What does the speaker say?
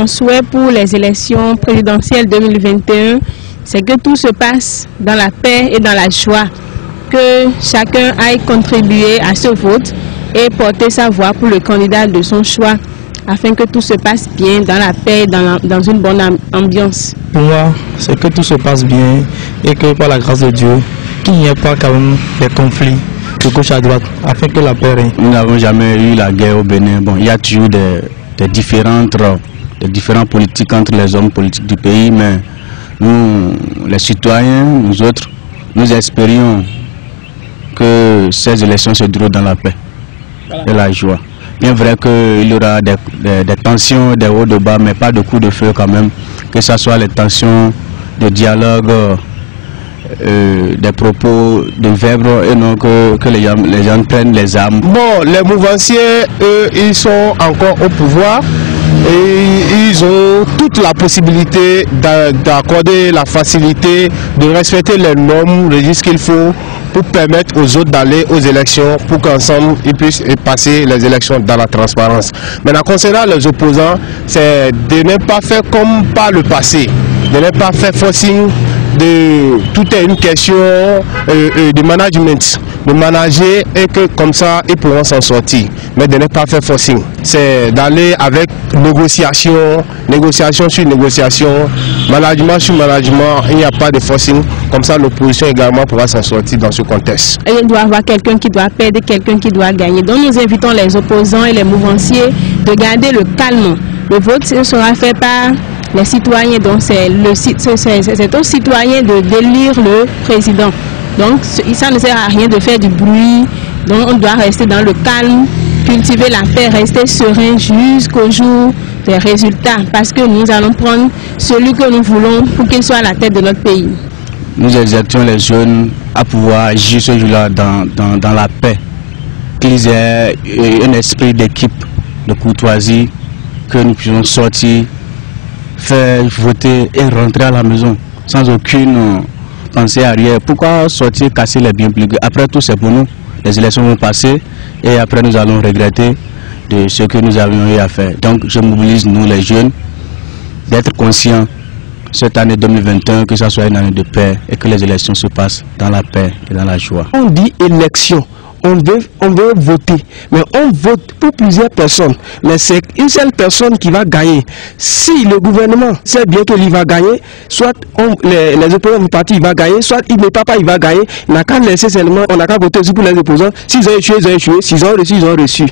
mon souhait pour les élections présidentielles 2021, c'est que tout se passe dans la paix et dans la joie, que chacun aille contribuer à ce vote et porter sa voix pour le candidat de son choix, afin que tout se passe bien dans la paix, dans une bonne ambiance. Pour moi, c'est que tout se passe bien et que par la grâce de Dieu, qu'il n'y ait pas quand même des conflits de gauche à droite, afin que la paix règne. Nous n'avons jamais eu la guerre au Bénin. Bon, il y a toujours des différents politiques entre les hommes politiques du pays, mais nous, les citoyens, nous autres, nous espérions que ces élections se déroulent dans la paix et la joie. Bien vrai qu'il y aura des tensions, des hauts, de bas, mais pas de coups de feu quand même, que ce soit les tensions de dialogue, des propos de verbes et non que les gens prennent les armes. Bon, les mouvanciers, eux, ils sont encore au pouvoir et ils ont toute la possibilité d'accorder la facilité, de respecter les normes, le ce qu'il faut pour permettre aux autres d'aller aux élections, pour qu'ensemble ils puissent passer les élections dans la transparence. Maintenant, concernant les opposants, c'est de ne pas faire comme par le passé, de ne pas faire forcing. Tout est une question de management, de manager et que comme ça ils pourront s'en sortir, mais de ne pas faire forcing. C'est d'aller avec négociation sur négociation, management sur management, il n'y a pas de forcing, comme ça l'opposition également pourra s'en sortir dans ce contexte. Il doit y avoir quelqu'un qui doit perdre, quelqu'un qui doit gagner. Donc nous invitons les opposants et les mouvanciers de garder le calme. Le vote sera fait par les citoyens, donc c'est aux citoyens de d'élire le président. Donc ça ne sert à rien de faire du bruit, donc on doit rester dans le calme, cultiver la paix, rester serein jusqu'au jour des résultats, parce que nous allons prendre celui que nous voulons pour qu'il soit à la tête de notre pays. Nous exerçons les jeunes à pouvoir agir ce jour-là dans la paix, qu'ils aient un esprit d'équipe, de courtoisie, que nous puissions sortir, faire voter et rentrer à la maison sans aucune pensée arrière. Pourquoi sortir, casser les biens publics? Après tout, c'est pour nous. Les élections vont passer et après nous allons regretter de ce que nous avions eu à faire. Donc je mobilise nous les jeunes d'être conscients cette année 2021 que ça soit une année de paix et que les élections se passent dans la paix et dans la joie. On dit élection. On veut voter, mais on vote pour plusieurs personnes. Mais c'est une seule personne qui va gagner. Si le gouvernement sait bien qu'il va gagner, soit les opposants du parti il va gagner, soit il n'est pas il va gagner. On n'a qu'à laisser seulement, on n'a qu'à voter aussi pour les opposants. S'ils ont échoué, ils ont échoué. S'ils ont reçu, ils ont reçu.